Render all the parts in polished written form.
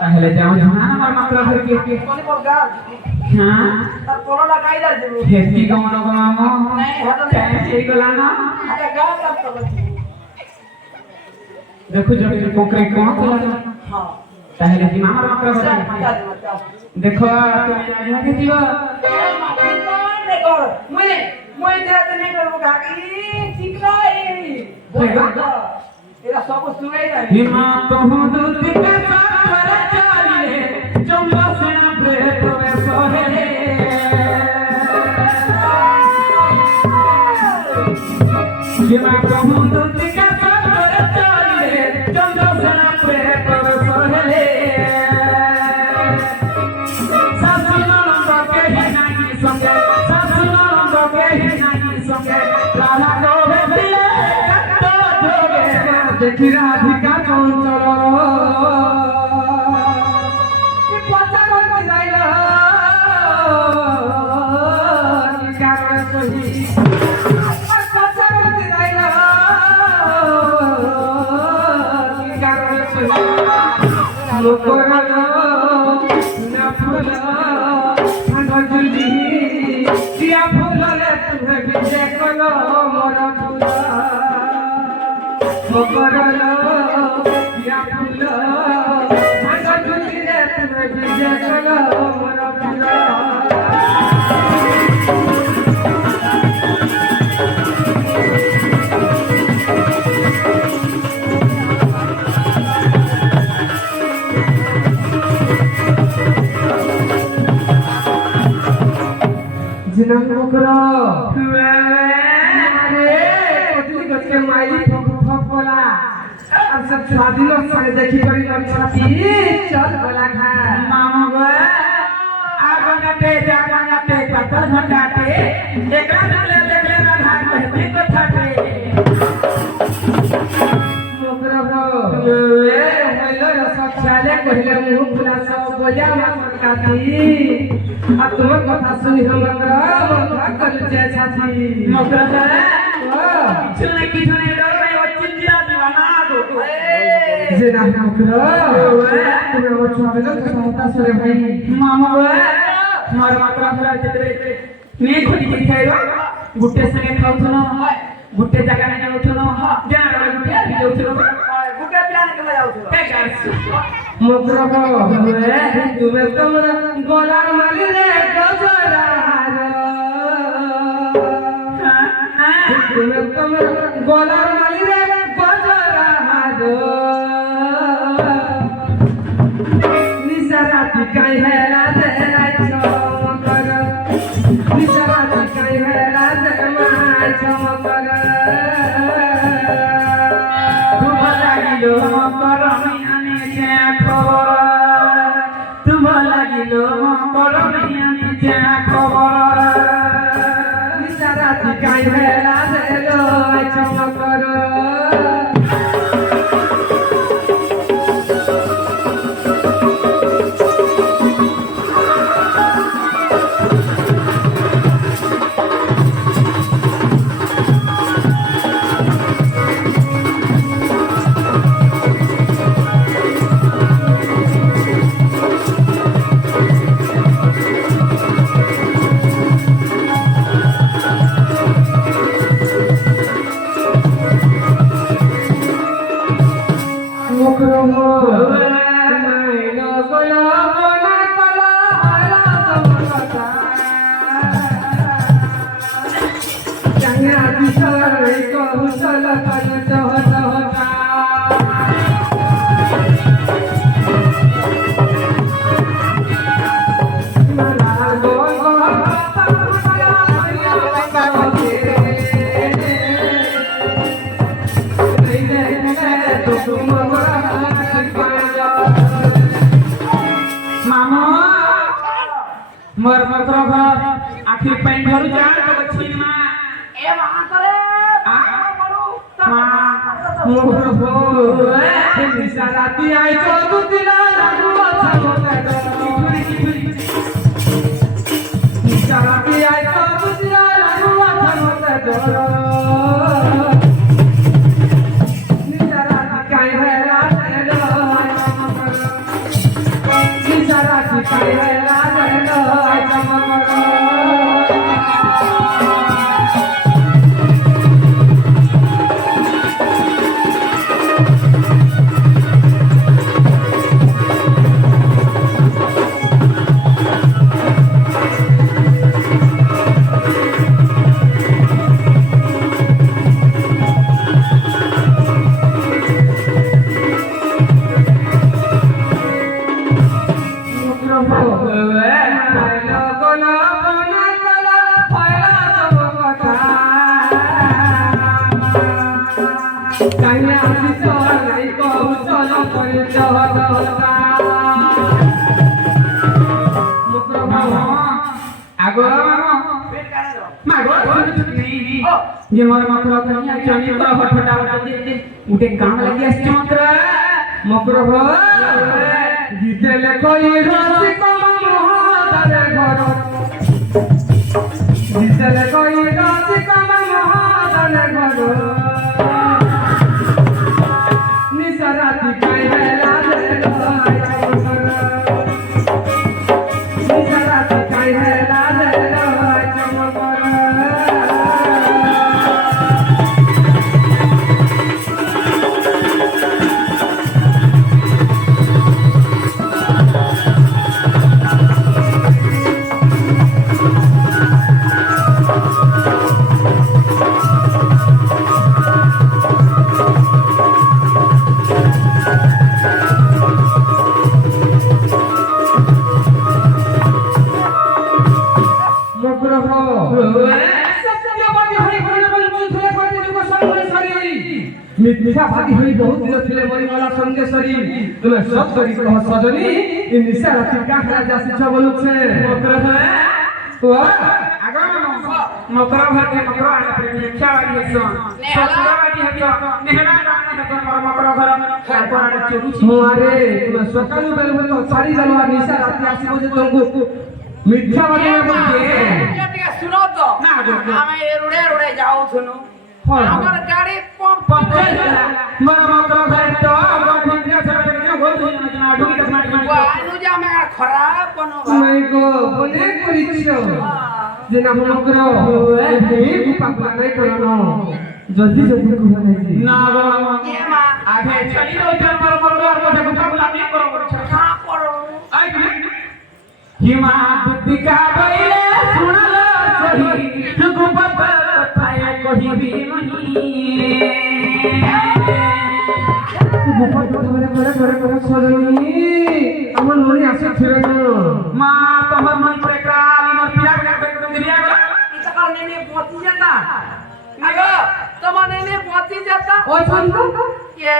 তাহলে যাও জানা আমার মাকড়া ধরে কে কোনি বলগার হ্যাঁ তার কোন লাগাই দা দেব হেতি কোন মামা নাই হাত টাইম সেই গলা না আরে গা কাম তো দেখো যদি কোকরে কোন কলা হ্যাঁ তাহলে কি মামার মাকড়া ধরে দেখো তুমি আগে আগে দিবা নে কর মুই দেতে নে করব গাগি ঠিকলাই এরা সব শুনাই না হিমা তোহু দুদিকে সাথরে চালিয়ে জম্বা সেনা প্রেতরে সহেলে হিমা তোহু দুদিকে সাথরে চালিয়ে জম্বা সেনা প্রেতরে সহেলে শাসনকে হিনাই সঙ্গে শাসনকে হিনাই সঙ্গে লালা গোবে দিলে কাটো যোগে দেখি রাধিকা চঞ্চল কি পচা করতে যাইল কি কারণে সহি পচা করতে যাইল কি কারণে সহি লোকরা না ফুল আনজলি দিয়া ফুললে তুমি বিজে কলো মোর ফুলা মকরল ইয়া ফুল আনজলি রে তুমি বিজে কলো মোর ফুলা जिना मकरा अरे कतली गके माई फपला अब सब स्वादिलो संग देखि करी छाती चल बोला खा मामा गो आगना पे जागना पे पत्थर झटाटे एकरा ले देखले ना भाग कहती को थाटे मकरा गो ए हेलो सब चाले कहिले मुंह फुला सब बोलिया मार काटी आ तुम्हार कथा सुनी हमरा मन कर जे छाती मकरा কিছু নাই ডর নাই ও চিন্তা দিবা না তো যে না মুখরা তুমি আমার স্বামীর সহায়তা করে ভাই মামা মার মাত্রা ফেরা যেতে নে খুঁটি খাইবা গুটে সঙ্গে খাউছনো গুটে জায়গা না যাউছনো জানা গুটে আর যাউছনো গুটে প্ল্যান করে যাউছনো কে গাছ মুখরা তুমি তোমরা গলার মালি রে গজরা তুমি তোমরা গলার মালি রে গজরা নিসারাতি কাই হেলা দেলাই চমকর নিসারাতি কাই হেলা দেলাই চমকর তুম লাগিলো মকর আমি যে খবর তুম লাগিলো মকর আমি যে খবর নিসারাতি কাই হেলা দেলাই চমকর मोर मकर घर आखिर पैन भरू जा तो बछिन मा ए वहां करे आ मरू मोर हो निसाराती आई तो दुतिला लागू निसाराती आई तो दुतिला लागू निसाराती काई हेला निसाराती काई हेला ये मोर मकर कन्या चनी तो फटफटा दे उठे काम लगी आस चमकर मकर हो गीते लेखई रसिक मोहदारे घर गीते लेखई रसिक मोहदारे घर निसाराती काई हेला निसाराती काई हेला मिठा भागी हुई बहुत दिल थिले मरी वाला संगेश्वरी तुमे सब करी कह सजनी इ निशा राती का खेला जा शिक्षा बोलु छे मकर है तो आगा मकर भर के मकर आने प्रेक्षा वाली है ससुरा वाली है नेहरा गाने है मकर घर पर आने चोरी मारे तुमे सकालु बेल तो सारी जलवा निशा राती आसी बजे तुमको मिठा वाली बोलते सुनो तो ना हमें रुड़े रुड़े जाओ सुनो हमर गाड़ी पंप मर मकर भाई तो गठन के सब के गोल हो जाना डुगी के माटी माटी अनुजा में खराब बनो मैं को बोले करिछो जेना हमकरो हे गुपा नहीं करनो जल्दी जल्दी कह नहीं ना ये मां आगे चली रो चल मर मकर को गुपा गुला नहीं करो कहां पड़ो आई हिमा दुतिका गइले सुनलो सही गुपा थाए कहि भी नहीं गुपा बड़े सजनी हमर नोनी आसे थिरे न मां तोहर मन पर काली न पिला के दिया गला इतका ने पहुंची जाता आगो तमने ने पहुंची जाता ओ सुन ये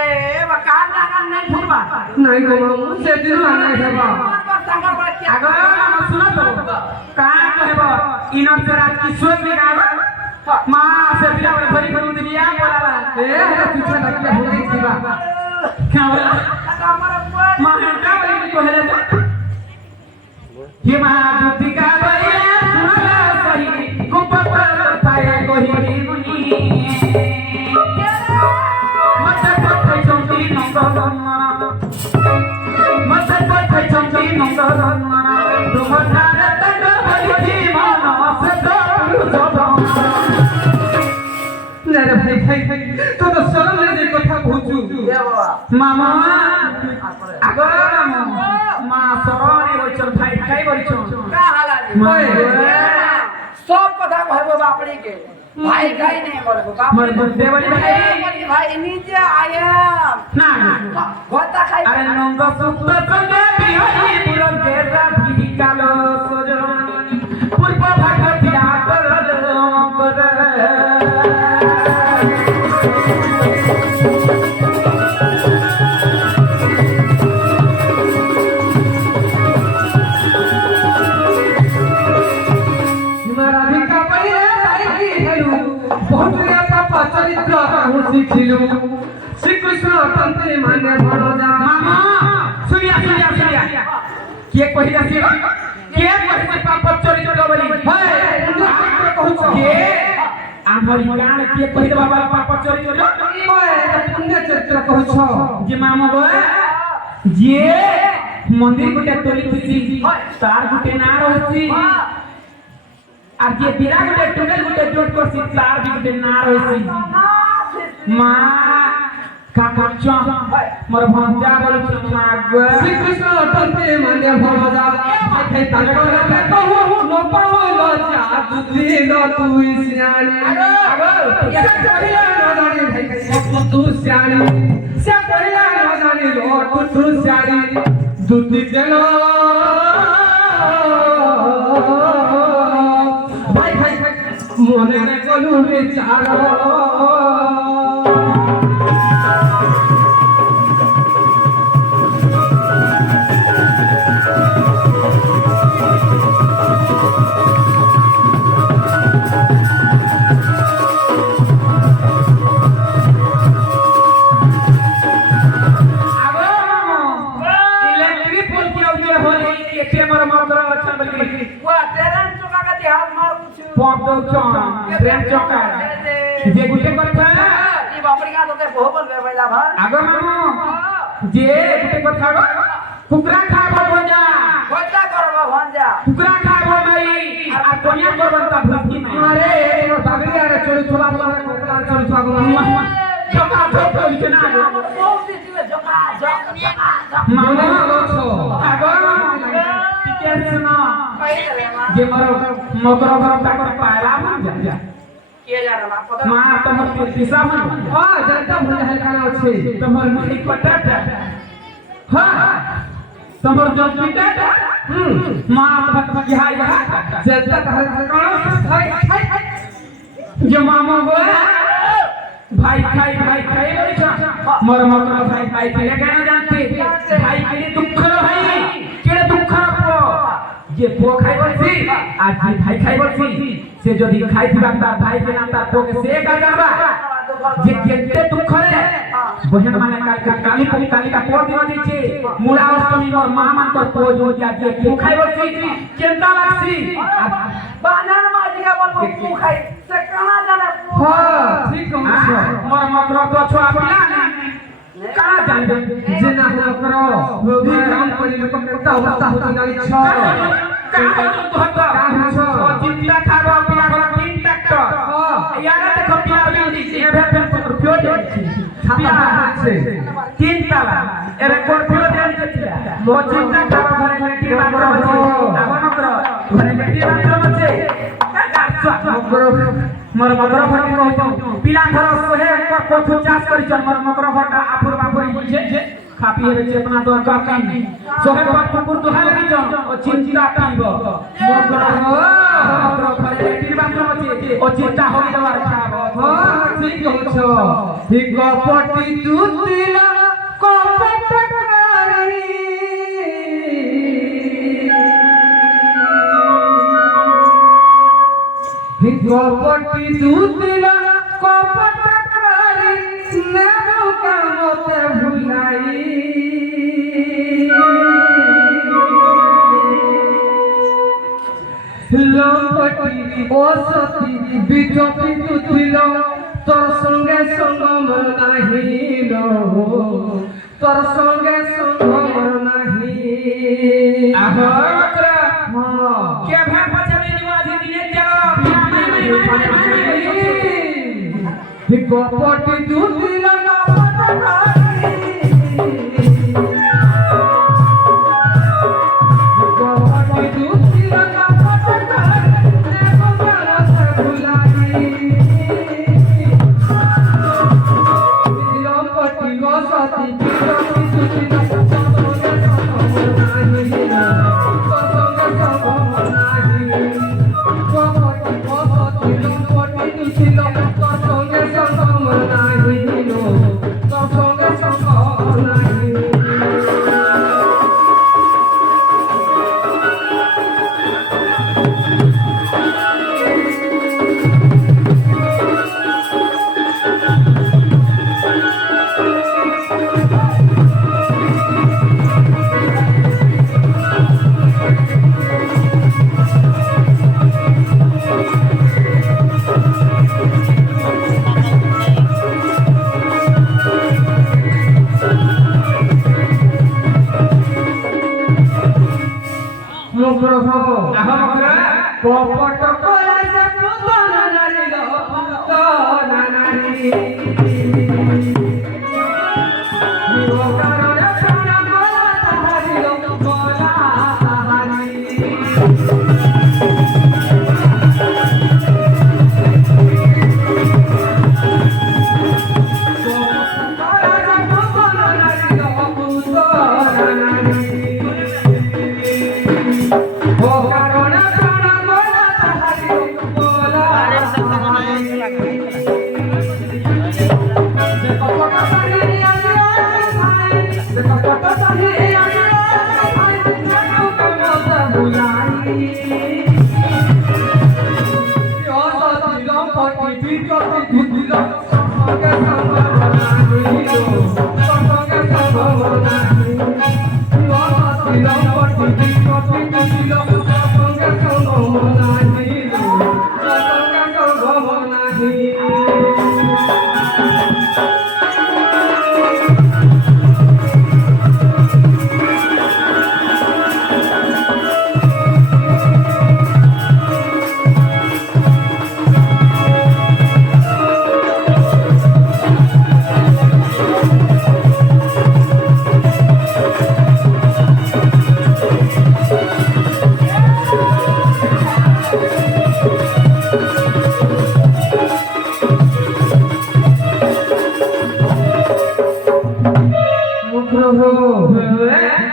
बकार ना नहीं फुटबा नहीं गो मामू से दिन माना हेबा आगो हम सुनो तो का कहबो इनर से रात की सोच में गावा मां से पिला के भरी भरी दिया बोलाला ए हमरा पीछे लग के हो गई थी बा क्या बोला मां का बोली को हेले ये महादुति का बइया सुनला सही गुपत थाए कहि मुनी मत पथै चौकी नंगरना मत पथै चौकी नंगरना दुमधार तंग भली मन से तो ले रे भाई तो शरम ले जे कथा भूचू मामा आगो मां सरने हो चल भाई खाई बड़ी छो का हाला सब कथा कहबो बापड़ी के भाई गाय नहीं करबो मर देवली भाई भाई नीचे आया ना गोता खाई अरे नंद सुत संगे बिहरी पुर केरा भी कालो सजनी पूर्व भगतिया करल राधिका पहिले ताई हेलु बहुत रे का चरित्र हूं सिखिलु श्री कृष्ण तंते माने भणो जा मामा सुनिया के पहिला से के पहिला पाप चरित्र बोली हे पुण्य कहू के आमर ज्ञान के पहिला बाबा पाप चरित्र हे पुण्य चरित्र कहू जे मामा बो जे मंदिर गुटे तोली थी तार गुटे ना रहसी আর যে বিরা গুটে টুনেল গুটে জোট করছি তার বি গুটে না রইছি মা কাকাচ মোর ভঞ্জা বলছ মা গো श्री कृष्ण तंते माने भणो जा हे ताकर में कहू नो पावलो जा तुझी नो तू सियानी आगो से कहिला नो जानी भाई तू सियानी से कहिला नो जानी लो तू सियानी दुती देलो মনে কলু বিচার इलेक्ट्रिक पोल की औजे होली के मोर मंत्र अच्छा बली वो तेरन चुका का हाथ मारू छु पंप दो ट्रेन चौका जे गुटे कथा ई बापड़ी का तो बहुबल बेला भर आगो मामू जे गुटे कथा गो कुकरा खाबो भंजा गोता करबो भंजा कुकरा खाबो भाई आ कोनिया करबो त भूखी में अरे एगो बागड़ी आरे चोरी छोला वाला कोकरा चोरी छागो चौका धोप होई ना बहुत दिस जका जका माने लो छो आगो टिके सुनो कहिले मां जे मरो मकर घर ताकर पायला भंजा के जाना पता मां तमर पिसा मन हां जनता भूल है खाना अच्छे तमर मुठी पटाटा हां तमर जो पिटाटा मां भगत हाय जनता खाना खाई जे मामा गो भाई खाई बोली छा मोर मकर भाई के कहना जानते भाई के लिए दुख रो भाई केड़े दुख रो जे पो खाई बोलसी आज भाई खाई बोलसी से जदी खाई थिबा ता भाई के नाम ता पो के से का करबा जे केते दुख रे बहन माने काली का पो दिवा दी छे मूला अष्टमी और मां मान को पो जो जा जे पो खाई बोलसी केंता लागसी बानन माजी का बोल पो खाई से कहाँ जाने हां ठीक कहू छ मोर मकर तो छुआ पिला ने कहाँ जानबे जेना हो करो भी काम करी लोक करता होता होती नहीं छ कहाँ हो तो हतो कहाँ छ ओ चिंता खाबो पिला घर 3 ट्रैक्टर हां यारा देखो पिला बिल्डिंग एबे फेर रुपयो दे छाता से 3 ताला एबे कोन रुपयो दे दिया मो चिंता खाबो घरे बेटी मात्र बचे आगो मकर घरे बेटी मात्र बचे मकरो मोर मकर घर कहतो पिला घर सोहे कोठो चाष करी चल मोर मकर घर का आफुर बाफुरी बुझे खा पिए बेचे अपना दर का काम सोहे पर कुकुर दुहा लगी जन ओ चिंता पीबो मकर घर बेटी मात्र बचे ओ चिंता होई दवार खाबो हां ठीक कहू छ ही कपटी दूतिला कपट करी ही कपटी दूतिला कपट करी नेरो कामते भुलाई लंपटी ओसती बिजोती दूतिला তোর সঙ্গে সঙ্গম নাহিল তোর সঙ্গে সঙ্গম নাহি আহো হ্যাঁ কে ভাই পছাবে নিবাধি দিনে চলো হি কপটি দুতিলা কপট কপটি দুতিলা কপট দেখো গারস ভুলাই লম্পটি ওসতি বিজোতি দুতিলা কপট করা পুতন নারী পুতন নারী কারণে প্রাণ গলা তাহারি গলা তাহারি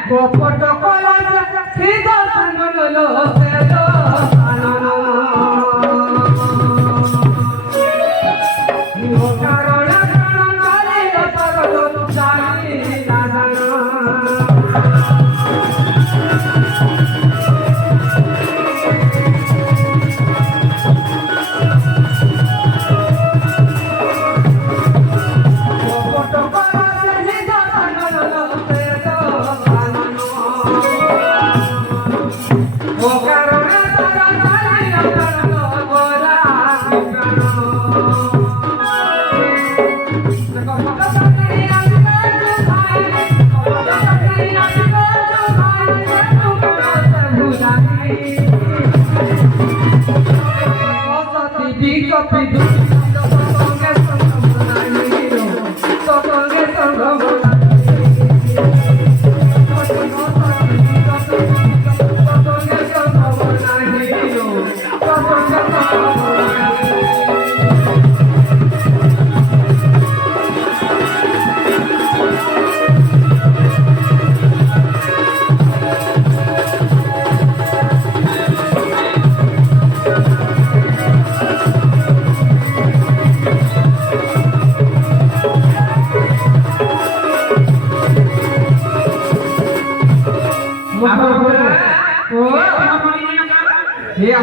কপট কলা সিদ্ধ সানল সেদ সানল কারণ কারণ কালে তরল জানি দাদান কপট কলা সিদ্ধ সানল সেদ সানল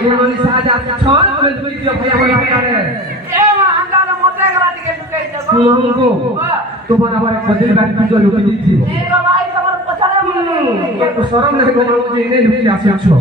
ଆଗରୁ ମଣିଷ ଆଜି ଛଅ ତମେ ଦୁଇ ଦିଅ ଭାଇ ଆମର ବାହାରେ ଏ ମା ଆଙ୍ଗାର ମତେ ଗଲା ଟିକେ ଲୁକେଇ ଦେବ ମାମୁଙ୍କୁ তোমার আবার কদিন বাকি কিছু লুকিয়ে দিচ্ছি ଏ ଭାଇ ତମର ପଛରେ সরম নাই গো মামু যে এনে লুকিয়ে আসিয়াছো